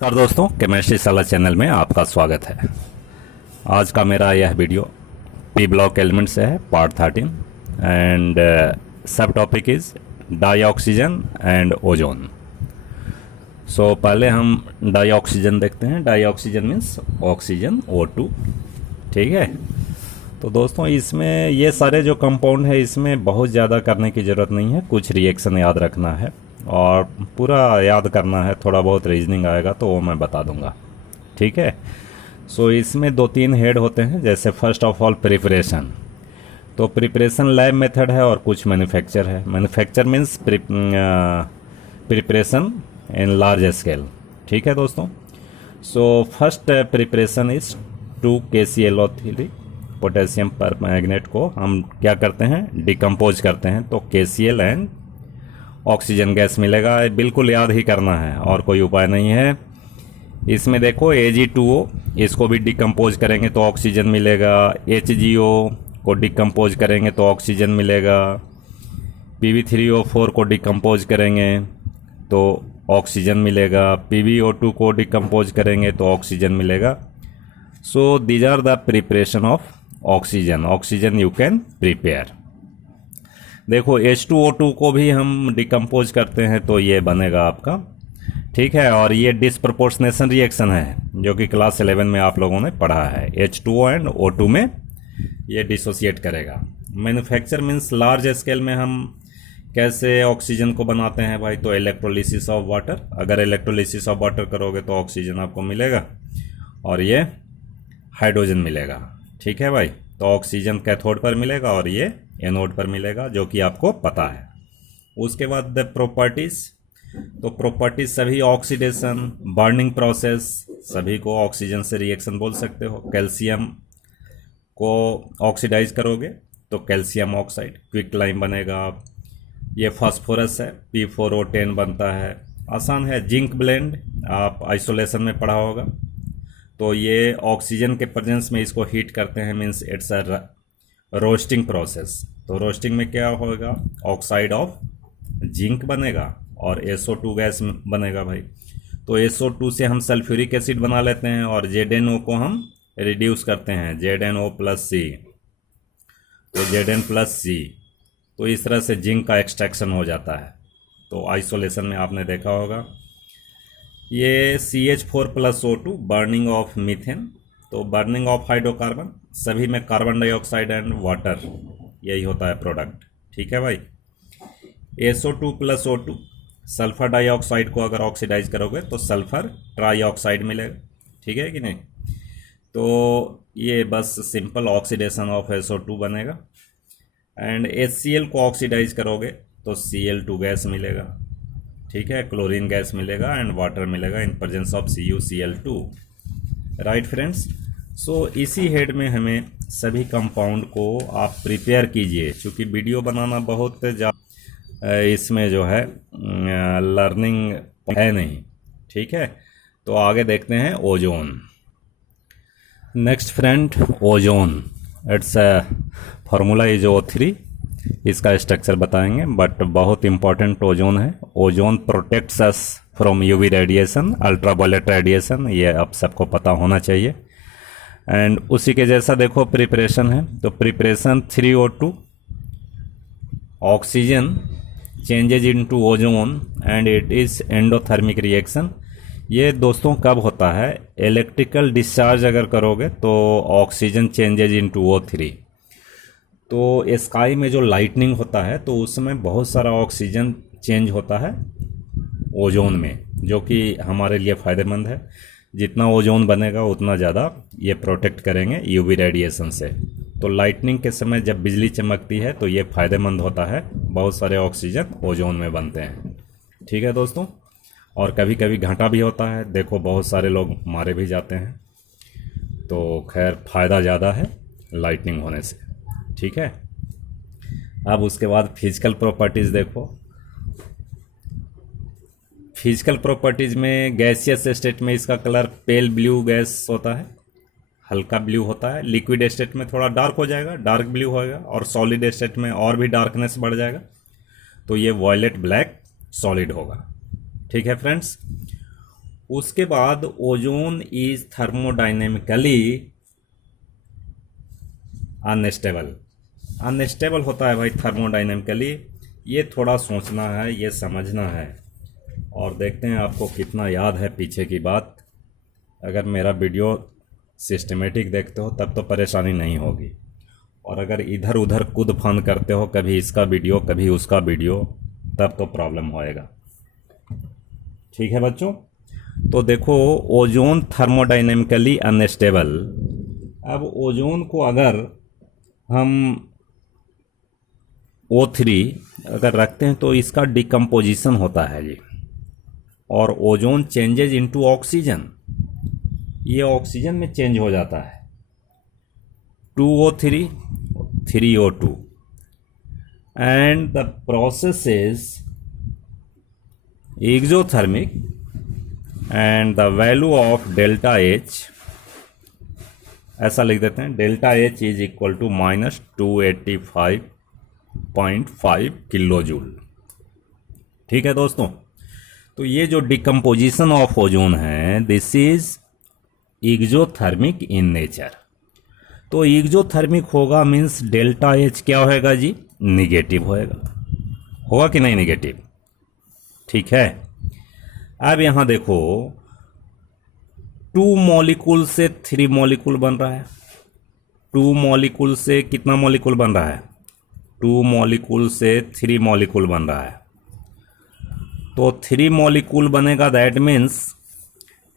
नमस्कार दोस्तों, केमिस्ट्री साला चैनल में आपका स्वागत है। आज का मेरा यह वीडियो पी ब्लॉक एलिमेंट से है, part 13 and subtopic is dioxygen and ozone. So पहले हम डाई ऑक्सीजन देखते हैं। Die oxygen means oxygen O2, ठीक है। तो दोस्तों इसमें ये सारे जो कंपाउंड है इसमें बहुत ज़्यादा करने की ज़रूरत नहीं है, कुछ रिएक्शन याद रखना है और पूरा याद करना है। थोड़ा बहुत रीजनिंग आएगा तो वो मैं बता दूंगा, ठीक है। सो इसमें दो तीन हेड होते हैं, जैसे फर्स्ट ऑफ ऑल प्रिपरेशन। तो प्रिपरेशन लैब मेथड है और कुछ मैन्युफैक्चर है। Manufacture means preparation in large scale, ठीक है दोस्तों। So first preparation is 2KClO3 potassium permanganate को हम क्या करते हैं, डिकम्पोज करते हैं। तो KCl एंड ऑक्सीजन गैस मिलेगा, बिल्कुल याद ही करना है और कोई उपाय नहीं है। इसमें देखो Ag2O, इसको भी डिकम्पोज करेंगे तो ऑक्सीजन मिलेगा। HgO को डिकम्पोज करेंगे तो ऑक्सीजन मिलेगा। Pb3O4 को डिकम्पोज करेंगे तो ऑक्सीजन मिलेगा। PbO2 को डिकम्पोज करेंगे तो ऑक्सीजन मिलेगा। So these are the preparation of oxygen. Oxygen you can prepare. देखो H2O2 को भी हम डिकम्पोज करते हैं तो ये बनेगा आपका, ठीक है। और ये डिसप्रपोर्शनेशन रिएक्शन है जो कि क्लास 11 में आप लोगों ने पढ़ा है। H2O एंड O2 में ये डिसोसिएट करेगा। मैन्युफैक्चर मीन्स लार्ज स्केल में हम कैसे ऑक्सीजन को बनाते हैं भाई, तो इलेक्ट्रोलिसिस ऑफ वाटर। अगर इलेक्ट्रोलिसिस ऑफ वाटर करोगे तो ऑक्सीजन आपको मिलेगा और ये हाइड्रोजन मिलेगा, ठीक है भाई। तो ऑक्सीजन कैथोड पर मिलेगा और ये एनोड पर मिलेगा, जो कि आपको पता है। उसके बाद द प्रॉपर्टीज। तो प्रॉपर्टीज सभी ऑक्सीडेशन, बर्निंग प्रोसेस, सभी को ऑक्सीजन से रिएक्शन बोल सकते हो। कैल्शियम को ऑक्सीडाइज करोगे तो कैल्शियम ऑक्साइड क्विक लाइम बनेगा। ये फास्फोरस है, P4O10 बनता है, आसान है। जिंक ब्लेंड आप आइसोलेशन में पढ़ा होगा। तो ये ऑक्सीजन के प्रेजेंस में इसको हीट करते हैं, means it's a roasting process. तो रोस्टिंग में क्या होगा, ऑक्साइड ऑफ जिंक बनेगा और SO2 गैस बनेगा भाई। तो SO2 से हम सल्फ्यूरिक एसिड बना लेते हैं और ZnO को हम रिड्यूस करते हैं, ZnO+C। तो Zn+C, तो इस तरह से जिंक का एक्सट्रैक्शन हो जाता है। तो आइसोलेशन में आपने देखा होगा। ये CH4+O2 बर्निंग ऑफ मीथेन। तो बर्निंग ऑफ हाइड्रोकार्बन, सभी में कार्बन डाइऑक्साइड एंड वाटर यही होता है प्रोडक्ट, ठीक है भाई। SO2+O2 सल्फर डाइऑक्साइड को अगर ऑक्सीडाइज करोगे तो सल्फर ट्राईऑक्साइड मिलेगा, ठीक है कि नहीं। तो ये बस सिंपल ऑक्सीडेशन ऑफ SO2 बनेगा। एंड HCl को ऑक्सीडाइज करोगे तो Cl2 गैस मिलेगा, ठीक है। क्लोरीन गैस मिलेगा एंड वाटर मिलेगा in presence of CuCl2, right friends. So इसी हेड में हमें सभी कंपाउंड को आप प्रिपेयर कीजिए, क्योंकि वीडियो बनाना बहुत ज़्यादा इसमें जो है लर्निंग है नहीं, ठीक है। तो आगे देखते हैं ozone. Next friend, ozone. It's formula is O3। इसका स्ट्रक्चर बताएंगे, बट बहुत इंपॉर्टेंट ओजोन है। Ozone protects us from UV radiation, ultraviolet radiation, ये अब सबको पता होना चाहिए। एंड उसी के जैसा देखो प्रिपरेशन है। तो preparation 3O2 oxygen changes into ozone and it is endothermic reaction. ये दोस्तों कब होता है, इलेक्ट्रिकल डिस्चार्ज अगर करोगे तो ऑक्सीजन चेंजेज इनटू O3। तो स्काई में जो लाइटनिंग होता है तो उसमें बहुत सारा ऑक्सीजन चेंज होता है ओजोन में, जो कि हमारे लिए फ़ायदेमंद है। जितना ओजोन बनेगा उतना ज़्यादा ये प्रोटेक्ट करेंगे UV रेडिएशन से। तो लाइटनिंग के समय जब बिजली चमकती है तो ये फ़ायदेमंद होता है, बहुत सारे ऑक्सीजन ओजोन में बनते हैं, ठीक है दोस्तों। और कभी कभी घाटा भी होता है, देखो बहुत सारे लोग मारे भी जाते हैं। तो खैर फ़ायदा ज़्यादा है लाइटनिंग होने से, ठीक है। अब उसके बाद फिजिकल प्रॉपर्टीज़ देखो। फिजिकल प्रॉपर्टीज़ में गैसियस स्टेट में इसका कलर पेल ब्लू गैस होता है, हल्का ब्लू होता है। लिक्विड स्टेट में थोड़ा डार्क हो जाएगा, डार्क ब्लू होएगा। और सॉलिड स्टेट में और भी डार्कनेस बढ़ जाएगा, तो ये वॉयलेट ब्लैक सॉलिड होगा, ठीक है फ्रेंड्स। उसके बाद ozone is thermodynamically unstable. Unstable होता है भाई थर्मोडाइनेमिकली। ये थोड़ा सोचना है, ये समझना है, और देखते हैं आपको कितना याद है पीछे की बात। अगर मेरा वीडियो सिस्टमेटिक देखते हो तब तो परेशानी नहीं होगी, और अगर इधर उधर कूद फान करते हो, कभी इसका वीडियो कभी उसका वीडियो, तब तो प्रॉब्लम होएगा। ठीक है बच्चों, तो देखो ओजोन थर्मोडाइनेमिकली अनस्टेबल। अब ओजोन को अगर हम O3 अगर रखते हैं तो इसका डिकम्पोजिशन होता है जी, और ओजोन चेंजेज इनटू ऑक्सीजन, ये ऑक्सीजन में चेंज हो जाता है। 2O3 3O2 and the process is exothermic and the value of delta H, ऐसा लिख देते हैं, delta H is equal to -285.5 kilo joule. ठीक है दोस्तों, तो ये जो डिकम्पोजिशन ऑफ ओजोन है this is exothermic in nature. तो एक्सोथर्मिक होगा मीन्स डेल्टा एच क्या होएगा जी, निगेटिव होगा कि नहीं निगेटिव। ठीक है, अब यहां देखो 2 मॉलिक्यूल से 3 मॉलिक्यूल बन रहा है। 2 मॉलिक्यूल से कितना मॉलिक्यूल बन रहा है, 2 मॉलिक्यूल से 3 मॉलिक्यूल बन रहा है। तो 3 मॉलिक्यूल बनेगा, that means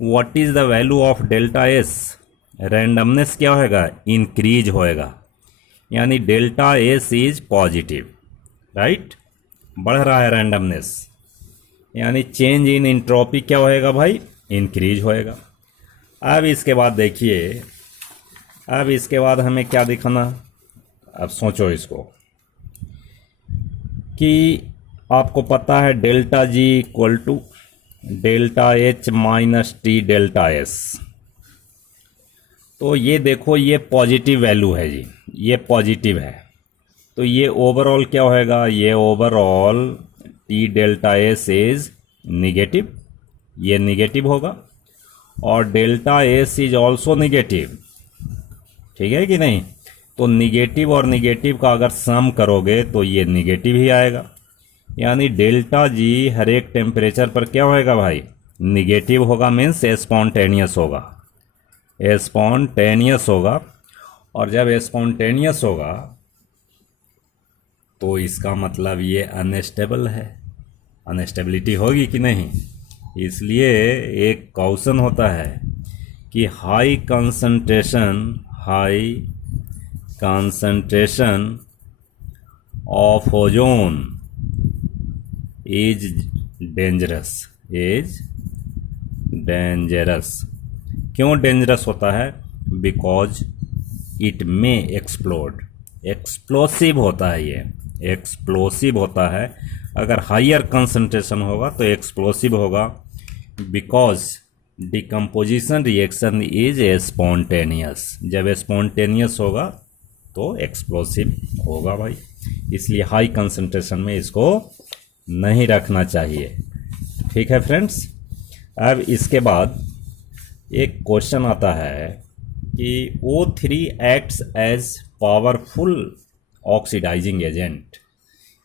what is the value of delta S, randomness क्या होएगा, इंक्रीज होएगा, यानी delta S is positive, right, बढ़ रहा है रैंडमनेस, यानी चेंज इन एंट्रोपी क्या होएगा भाई, इंक्रीज होएगा। अब इसके बाद देखिए, अब इसके बाद हमें क्या दिखाना, अब सोचो इसको कि आपको पता है delta G equal to delta H minus T delta S. तो ये देखो ये पॉजिटिव वैल्यू है जी, ये पॉजिटिव है, तो ये ओवरऑल क्या होएगा, ये overall T delta S is negative, ये निगेटिव होगा, और delta S is also negative. ठीक है कि नहीं, तो निगेटिव और निगेटिव का अगर सम करोगे तो ये निगेटिव ही आएगा, यानी डेल्टा जी हर एक टेम्परेचर पर क्या होएगा भाई, निगेटिव होगा, मीन्स स्पॉन्टेनियस होगा, स्पॉन्टेनियस होगा। और जब स्पॉन्टेनियस होगा तो इसका मतलब ये अनस्टेबल है, अनस्टेबिलिटी होगी कि नहीं। इसलिए एक क्वेश्चन होता है कि high concentration of ozone is dangerous. क्यों डेंजरस होता है, because it may explode, explosive होता है, ये एक्सप्लोसिव होता है। अगर हायर कंसंट्रेशन होगा तो एक्सप्लोसिव होगा, because decomposition reaction is spontaneous, जब स्पॉन्टेनियस होगा तो एक्सप्लोसिव होगा भाई। इसलिए हाई कंसंट्रेशन में इसको नहीं रखना चाहिए। ठीक है फ्रेंड्स, अब इसके बाद एक क्वेश्चन आता है कि O3 acts as powerful oxidising agent.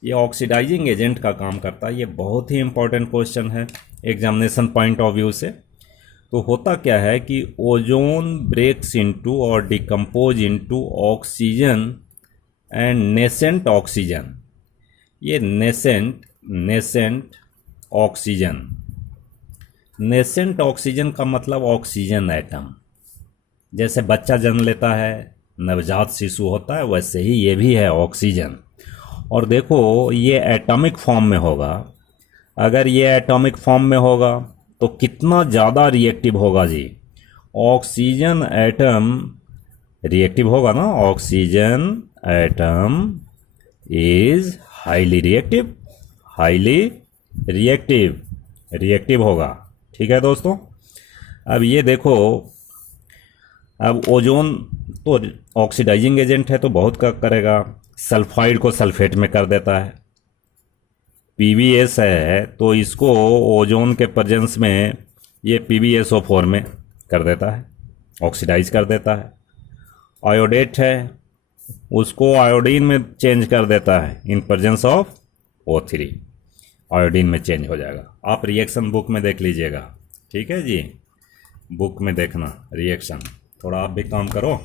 ये ऑक्सीडाइजिंग एजेंट का काम करता है, ये बहुत ही इंपॉर्टेंट क्वेश्चन है एग्जामिनेशन पॉइंट ऑफ व्यू से। तो होता क्या है कि ओजोन ब्रेक्स इनटू और decompose into oxygen and nascent oxygen. ये नेसेंट ऑक्सीजन का मतलब ऑक्सीजन एटम। जैसे बच्चा जन्म लेता है, नवजात शिशु होता है, वैसे ही ये भी है ऑक्सीजन। और देखो ये एटॉमिक फॉर्म में होगा, अगर ये एटॉमिक फॉर्म में होगा तो कितना ज़्यादा रिएक्टिव होगा जी, ऑक्सीजन एटम रिएक्टिव होगा ना, oxygen atom is highly reactive होगा। ठीक है दोस्तों, अब ये देखो, अब ओजोन तो ऑक्सीडाइजिंग एजेंट है तो बहुत का करेगा, सल्फाइड को सल्फेट में कर देता है। PbS है तो इसको ओजोन के प्रेजेंस में ये PbSO4 में कर देता है, ऑक्सीडाइज कर देता है। आयोडेट है, उसको आयोडीन में चेंज कर देता है इन प्रेजेंस ऑफ O3, आयोडीन में चेंज हो जाएगा। आप रिएक्शन बुक में देख लीजिएगा, ठीक है जी, बुक में देखना रिएक्शन। थोड़ा आप भी काम करो,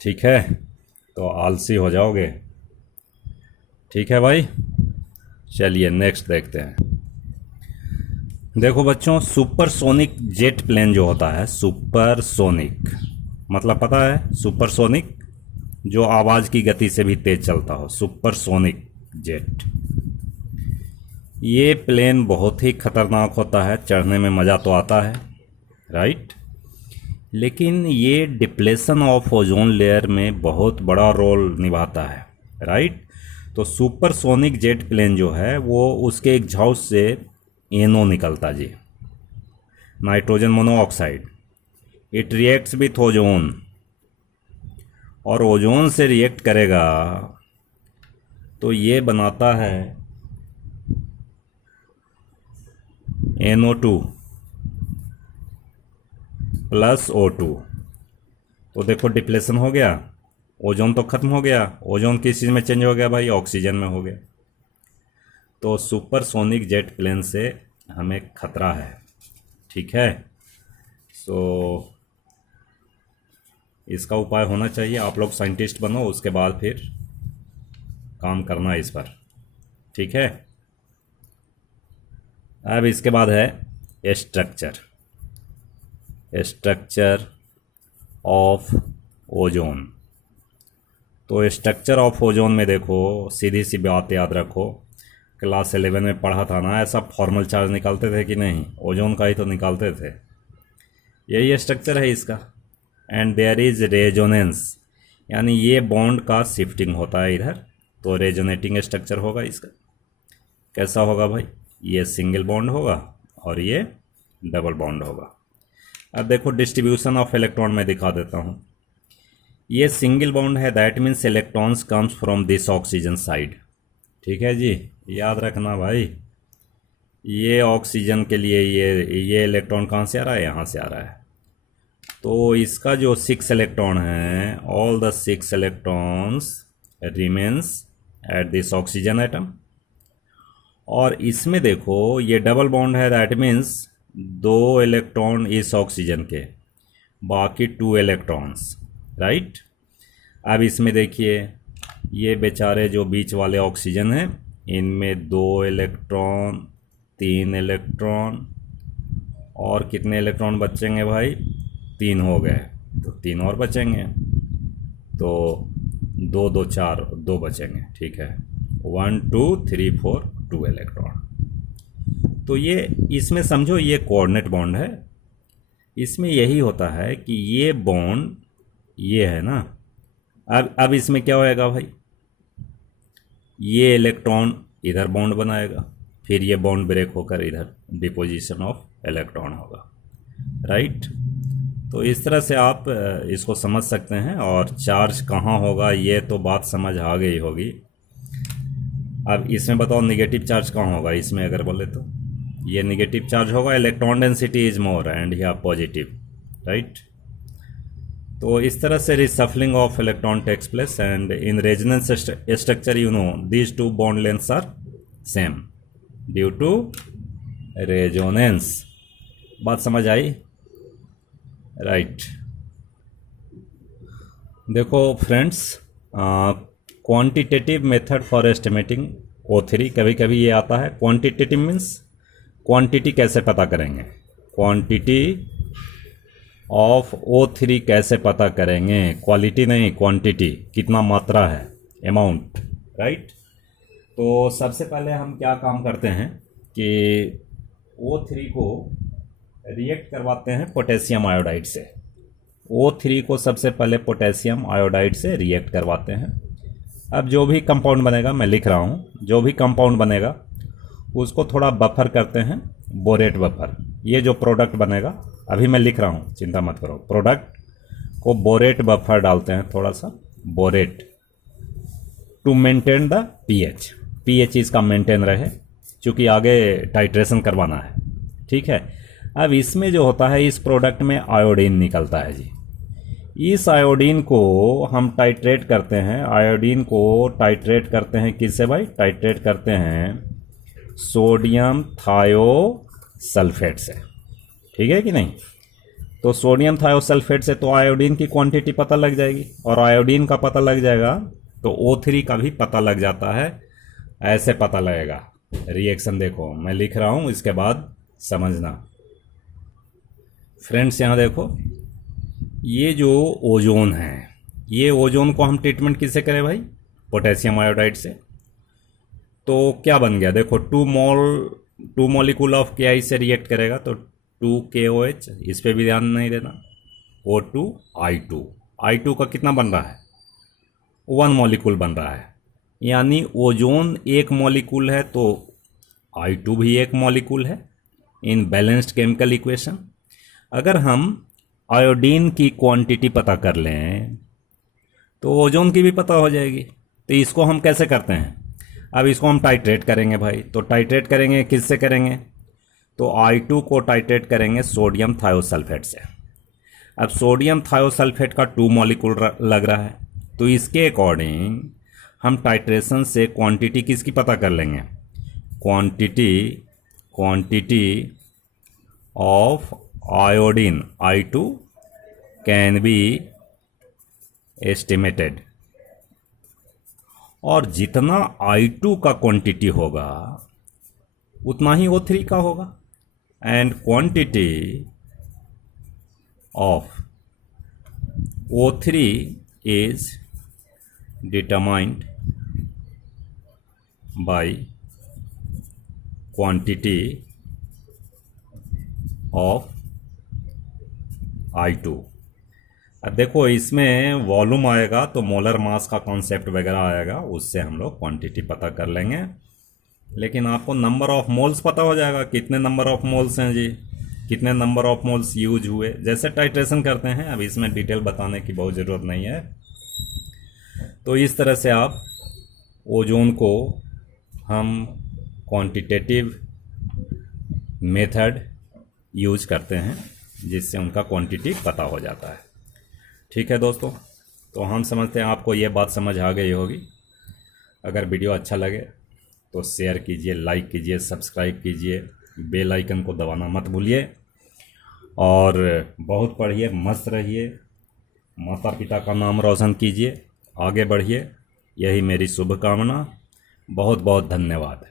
ठीक है, तो आलसी हो जाओगे। ठीक है भाई, चलिए नेक्स्ट देखते हैं। देखो बच्चों, सुपरसोनिक जेट प्लेन जो होता है, सुपरसोनिक मतलब पता है, सुपरसोनिक जो आवाज़ की गति से भी तेज चलता हो, सुपरसोनिक जेट। ये प्लेन बहुत ही खतरनाक होता है, चढ़ने में मज़ा तो आता है, राइट, लेकिन ये डिप्लेशन ऑफ ओजोन लेयर में बहुत बड़ा रोल निभाता है, राइट। तो सुपरसोनिक जेट प्लेन जो है वो उसके एग्जॉस्ट से NO निकलता जी, nitrogen monoxide. It reacts with ozone, और ओजोन से रिएक्ट करेगा तो ये बनाता है NO2 प्लस O2। तो देखो डिप्लेशन हो गया, ओजोन तो खत्म हो गया। ओजोन किस चीज़ में चेंज हो गया भाई? ऑक्सीजन में हो गया। तो सुपरसोनिक जेट प्लेन से हमें खतरा है, ठीक है। सो इसका उपाय होना चाहिए, आप लोग साइंटिस्ट बनो, उसके बाद फिर काम करना इस पर, ठीक है। अब इसके बाद है स्ट्रक्चर ऑफ ओजोन। तो स्ट्रक्चर ऑफ ओजोन में देखो, सीधी सी बात याद रखो, क्लास 11 में पढ़ा था ना, ऐसा फॉर्मल चार्ज निकालते थे कि नहीं? ओजोन का ही तो निकालते थे। यही स्ट्रक्चर है इसका। एंड देयर इज रेजोनेंस, यानी ये बॉन्ड का शिफ्टिंग होता है इधर, तो रेजोनेटिंग स्ट्रक्चर होगा इसका। कैसा होगा भाई? ये सिंगल बॉन्ड होगा और ये डबल बॉन्ड होगा। अब देखो डिस्ट्रीब्यूशन ऑफ इलेक्ट्रॉन में दिखा देता हूँ। ये सिंगल बॉन्ड है, that means electrons comes from this oxygen side, ठीक है जी, याद रखना भाई। ये ऑक्सीजन के लिए ये इलेक्ट्रॉन कहाँ से आ रहा है? यहाँ से आ रहा है। तो इसका जो 6 इलेक्ट्रॉन है, all the 6 electrons remains at this oxygen atom. और इसमें देखो ये डबल बॉन्ड है, दैट मीन्स 2 इलेक्ट्रॉन इस ऑक्सीजन के, बाकी 2 इलेक्ट्रॉन्स, राइट। अब इसमें देखिए ये बेचारे जो बीच वाले ऑक्सीजन हैं, इनमें 2 इलेक्ट्रॉन, 3 इलेक्ट्रॉन, और कितने इलेक्ट्रॉन बचेंगे भाई? 3 हो गए, तो 3 और बचेंगे, तो 2 2 4, 2 बचेंगे, ठीक है। 1 2 3 4 2 इलेक्ट्रॉन। तो ये इसमें समझो ये कोऑर्डिनेट बॉन्ड है। इसमें यही होता है कि ये बॉन्ड ये है ना, अब इसमें क्या होएगा भाई? ये इलेक्ट्रॉन इधर बॉन्ड बनाएगा, फिर ये बॉन्ड ब्रेक होकर इधर डिपोजिशन ऑफ इलेक्ट्रॉन होगा, राइट। तो इस तरह से आप इसको समझ सकते हैं। और चार्ज कहाँ होगा ये तो बात समझ आ गई होगी। अब इसमें बताओ नेगेटिव चार्ज कहाँ होगा? इसमें अगर बोले तो ये नेगेटिव चार्ज होगा, electron density is more and या पॉजिटिव, राइट। तो इस तरह से reshuffling of electron takes place and in resonance structure you know these 2 bond lengths are same due to resonance. बात समझ आई? राइट। देखो friends, quantitative method for estimating O3, कभी कभी ये आता है। क्वांटिटेटिव मीन्स क्वांटिटी कैसे पता करेंगे, क्वांटिटी ऑफ O3 कैसे पता करेंगे, क्वालिटी नहीं, क्वांटिटी, कितना मात्रा है, अमाउंट, राइट। तो सबसे पहले हम क्या काम करते हैं कि O3 को रिएक्ट करवाते हैं पोटेशियम आयोडाइड से। O3 को सबसे पहले पोटेशियम आयोडाइड से रिएक्ट करवाते हैं। अब जो भी कंपाउंड बनेगा, मैं लिख रहा हूँ, जो भी कंपाउंड बनेगा उसको थोड़ा बफर करते हैं, बोरेट बफर। ये जो प्रोडक्ट बनेगा, अभी मैं लिख रहा हूँ, चिंता मत करो, प्रोडक्ट को बोरेट बफर डालते हैं, थोड़ा सा borate, to maintain the pH. PH इसका मेंटेन रहे, क्योंकि आगे टाइट्रेशन करवाना है, ठीक है। अब इसमें जो होता है, इस प्रोडक्ट में आयोडीन निकलता है जी। इस आयोडीन को हम टाइट्रेट करते हैं, आयोडीन को टाइट्रेट करते हैं किससे भाई? टाइट्रेट करते हैं सोडियम थायोसल्फेट से, ठीक है कि नहीं? तो सोडियम थायोसल्फेट से तो आयोडीन की क्वांटिटी पता लग जाएगी, और आयोडीन का पता लग जाएगा तो O3 का भी पता लग जाता है। ऐसे पता लगेगा। रिएक्शन देखो मैं लिख रहा हूँ, इसके बाद समझना। फ्रेंड्स यहाँ देखो, ये जो ओजोन है, ये ओजोन को हम ट्रीटमेंट किससे करें भाई? पोटेशियम आयोडाइड से। तो क्या बन गया देखो, 2 मॉलिक्यूल ऑफ KI से रिएक्ट करेगा तो 2KOH, इस पे भी ध्यान नहीं देना। O2I2 का कितना बन रहा है? 1 मॉलिक्यूल बन रहा है, यानी ओजोन 1 मॉलिक्यूल है तो I2 भी 1 मॉलिक्यूल है इन बैलेंस्ड केमिकल इक्वेशन। अगर हम आयोडीन की क्वांटिटी पता कर लें तो ओजोन की भी पता हो जाएगी। तो इसको हम कैसे करते हैं? अब इसको हम टाइट्रेट करेंगे भाई। तो टाइट्रेट करेंगे किससे करेंगे? तो I2 को टाइट्रेट करेंगे सोडियम थायोसल्फेट से। अब सोडियम थायोसल्फेट का 2 मॉलिक्यूल लग रहा है, तो इसके अकॉर्डिंग हम टाइट्रेशन से क्वांटिटी किसकी पता कर लेंगे? Quantity of iodine I2 can be estimated. और जितना I2 का क्वांटिटी होगा उतना ही O3 का होगा। And quantity of O3 is determined by quantity of I2। अब देखो इसमें वॉल्यूम आएगा तो मोलर मास का कॉन्सेप्ट वगैरह आएगा, उससे हम लोग क्वांटिटी पता कर लेंगे। लेकिन आपको नंबर ऑफ मोल्स पता हो जाएगा, कितने नंबर ऑफ मोल्स हैं जी, कितने नंबर ऑफ मोल्स यूज हुए, जैसे टाइट्रेशन करते हैं। अब इसमें डिटेल बताने की बहुत ज़रूरत नहीं है। तो इस तरह से आप ओजोन को हम क्वांटिटेटिव मेथड यूज करते हैं, जिससे उनका क्वांटिटी पता हो जाता है। ठीक है दोस्तों, तो हम समझते हैं आपको ये बात समझ आ गई होगी। अगर वीडियो अच्छा लगे तो शेयर कीजिए, लाइक कीजिए, सब्सक्राइब कीजिए, बेल आइकन को दबाना मत भूलिए, और बहुत पढ़िए, मस्त रहिए, माता पिता का नाम रोशन कीजिए, आगे बढ़िए, यही मेरी शुभकामना। बहुत बहुत धन्यवाद।